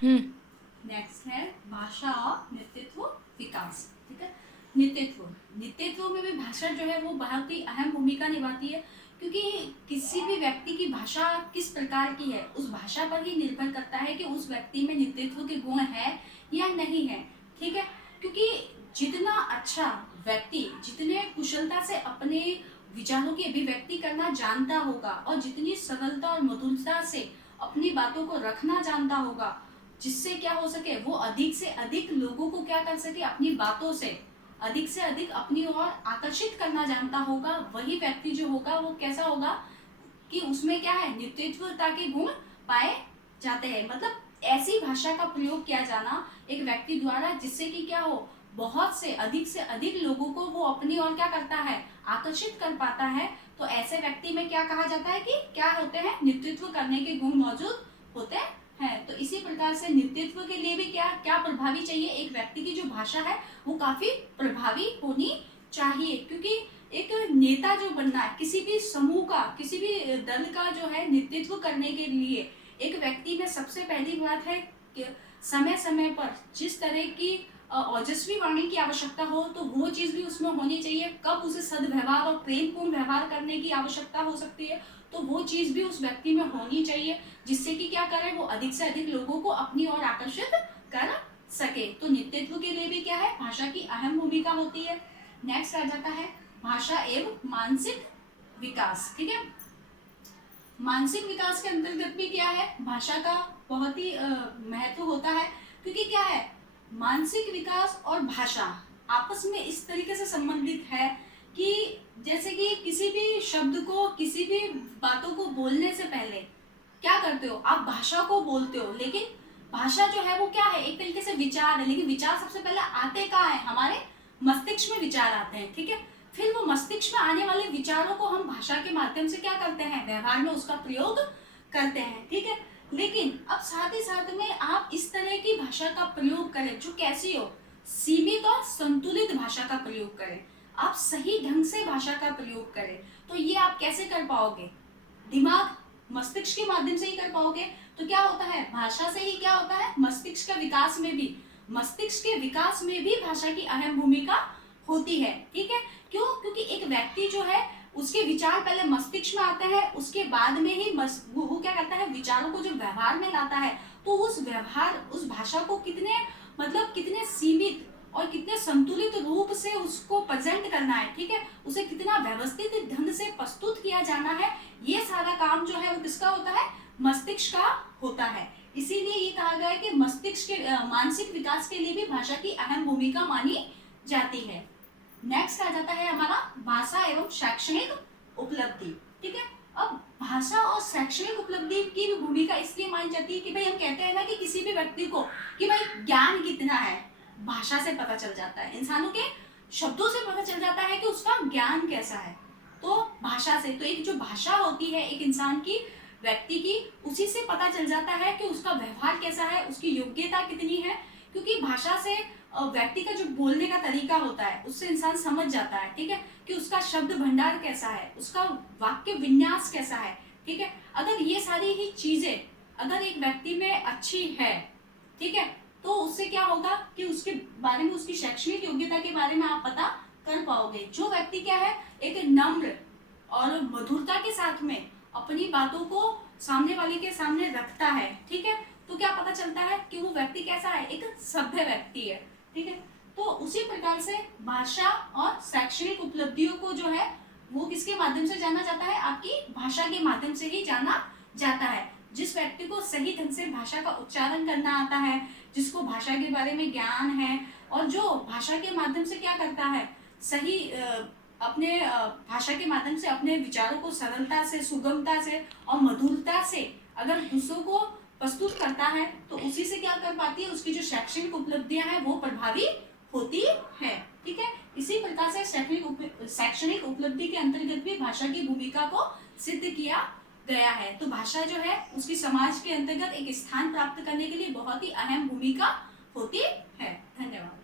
हम्म। Next है भाषा और नेतृत्व विकास। ठीक है, नेतृत्व नेतृत्व में भी भाषा जो है वो बहुत ही अहम भूमिका निभाती है, क्योंकि किसी भी व्यक्ति की भाषा किस प्रकार की है उस भाषा पर ही निर्भर करता है कि उस व्यक्ति में नेतृत्व के गुण है या नहीं है। ठीक है, क्योंकि जितना अच्छा व्यक्ति जितने कुशलता से अपने विचारों की अभिव्यक्ति करना जानता होगा और जितनी सरलता और मधुरता से अपनी बातों को रखना जानता होगा, जिससे क्या हो सके वो अधिक से अधिक लोगों को क्या कर सके, अपनी बातों से अधिक अपनी ओर आकर्षित करना जानता होगा, वही व्यक्ति जो होगा वो कैसा होगा कि उसमें क्या है, नेतृत्वता के गुण पाए जाते हैं। मतलब ऐसी भाषा का प्रयोग किया जाना एक व्यक्ति द्वारा जिससे कि क्या हो, बहुत से अधिक लोगों को वो अपनी ओर क्या करता है, आकर्षित कर पाता है। तो ऐसे व्यक्ति में क्या कहा जाता है कि क्या होते हैं, नेतृत्व करने के गुण मौजूद होते हैं। तो इसी प्रकार से नेतृत्व के लिए भी क्या क्या प्रभावी चाहिए, एक व्यक्ति की जो भाषा है वो काफी प्रभावी होनी चाहिए, क्योंकि एक नेता जो बनना है किसी भी समूह का, किसी भी दल का जो है नेतृत्व करने के लिए एक व्यक्ति में सबसे पहली बात है कि समय समय पर जिस तरह की ओजस्वी वाणी की आवश्यकता हो तो वो चीज भी उसमें होनी चाहिए। कब उसे सद्व्यवहार और प्रेमपूर्ण व्यवहार करने की आवश्यकता हो सकती है तो वो चीज भी उस व्यक्ति में होनी चाहिए, जिससे कि क्या करे, वो अधिक से अधिक लोगों को अपनी ओर आकर्षित कर सके। तो नेतृत्व के लिए भी क्या है, भाषा की अहम भूमिका होती है। नेक्स्ट आ जाता है भाषा एवं मानसिक विकास। ठीक है, मानसिक विकास के अंतर्गत भी क्या है, भाषा का बहुत ही महत्व होता है, क्योंकि क्या है, मानसिक विकास और भाषा आपस में इस तरीके से संबंधित है कि जैसे कि किसी भी शब्द को, किसी भी बातों को बोलने से पहले क्या करते हो, आप भाषा को बोलते हो, लेकिन भाषा जो है वो क्या है, एक तरीके से विचार है, लेकिन विचार सबसे पहले आते कहाँ है, हमारे मस्तिष्क में विचार आते हैं। ठीक है, फिर वो मस्तिष्क में आने वाले विचारों को हम भाषा के माध्यम से क्या करते हैं, व्यवहार में उसका प्रयोग करते हैं। ठीक है, लेकिन अब साथ ही साथ में आप इस तरह की भाषा का प्रयोग करें जो कैसी हो, सीमित और संतुलित भाषा का प्रयोग करें, आप सही ढंग से भाषा का प्रयोग करें। तो ये आप कैसे कर पाओगे, दिमाग मस्तिष्क के माध्यम से ही कर पाओगे। तो क्या होता है, भाषा से ही क्या होता है, मस्तिष्क का विकास में भी, मस्तिष्क के विकास में भी भाषा की अहम भूमिका होती है। ठीक है, क्यों, क्योंकि एक व्यक्ति जो है उसके विचार पहले मस्तिष्क में आते हैं, उसके बाद में ही वो क्या करता है, विचारों को जो व्यवहार में लाता है, तो उस व्यवहार, उस भाषा को कितने मतलब कितने सीमित और कितने संतुलित रूप से उसको प्रेजेंट करना है। ठीक है, उसे कितना व्यवस्थित ढंग से प्रस्तुत किया जाना है, ये सारा काम जो है वो किसका होता है, मस्तिष्क का होता है। इसीलिए ये कहा गया है कि मस्तिष्क के मानसिक विकास के लिए भी भाषा की अहम भूमिका मानी जाती है। नेक्स्ट आ जाता है हमारा भाषा एवं शैक्षणिक उपलब्धि। ठीक है, अब भाषा और शैक्षणिक उपलब्धि की भी भूमिका इसलिए मानी जाती है कि भाई हम कहते हैं ना कि किसी भी व्यक्ति को कि भाई ज्ञान कितना है, भाषा से पता चल जाता है, इंसानों के शब्दों से पता चल जाता है कि उसका ज्ञान कैसा है। तो भाषा से, तो एक जो भाषा होती है एक इंसान की, व्यक्ति की, उसी से पता चल जाता है कि उसका व्यवहार कैसा है, उसकी योग्यता कितनी है, क्योंकि भाषा से व्यक्ति का जो बोलने का तरीका होता है उससे इंसान समझ जाता है। ठीक है, कि उसका शब्द भंडार कैसा है, उसका वाक्य विन्यास कैसा है। ठीक है, अगर ये सारी ही चीजें अगर एक व्यक्ति में अच्छी है, ठीक है, तो उससे क्या होगा कि उसके बारे में, उसकी शैक्षणिक योग्यता के बारे में आप पता कर पाओगे। जो व्यक्ति क्या है, एक नम्र और मधुरता के साथ में अपनी बातों को सामने वाले के सामने रखता है, ठीक है, तो क्या पता चलता है कि वो व्यक्ति कैसा है, एक सभ्य व्यक्ति है। ठीक है, तो उसी प्रकार से भाषा और शैक्षणिक उपलब्धियों को जो है वो किसके माध्यम से जाना जाता है, आपकी भाषा के माध्यम से ही जाना जाता है। जिस व्यक्ति को सही ढंग से भाषा का उच्चारण करना आता है, जिसको भाषा के बारे में ज्ञान है, और जो भाषा के माध्यम से क्या करता है, सही अपने भाषा के माध्यम से अपने विचारों को सरलता से, सुगमता से और मधुरता से अगर दूसरों को प्रस्तुत करता है, तो उसी से क्या कर पाती है, उसकी जो शैक्षणिक उपलब्धियां हैं वो प्रभावी होती है। ठीक है, इसी प्रकार से शैक्षणिक उपलब्धि के अंतर्गत भी भाषा की भूमिका को सिद्ध किया गया है। तो भाषा जो है उसकी समाज के अंतर्गत एक स्थान प्राप्त करने के लिए बहुत ही अहम भूमिका होती है। धन्यवाद।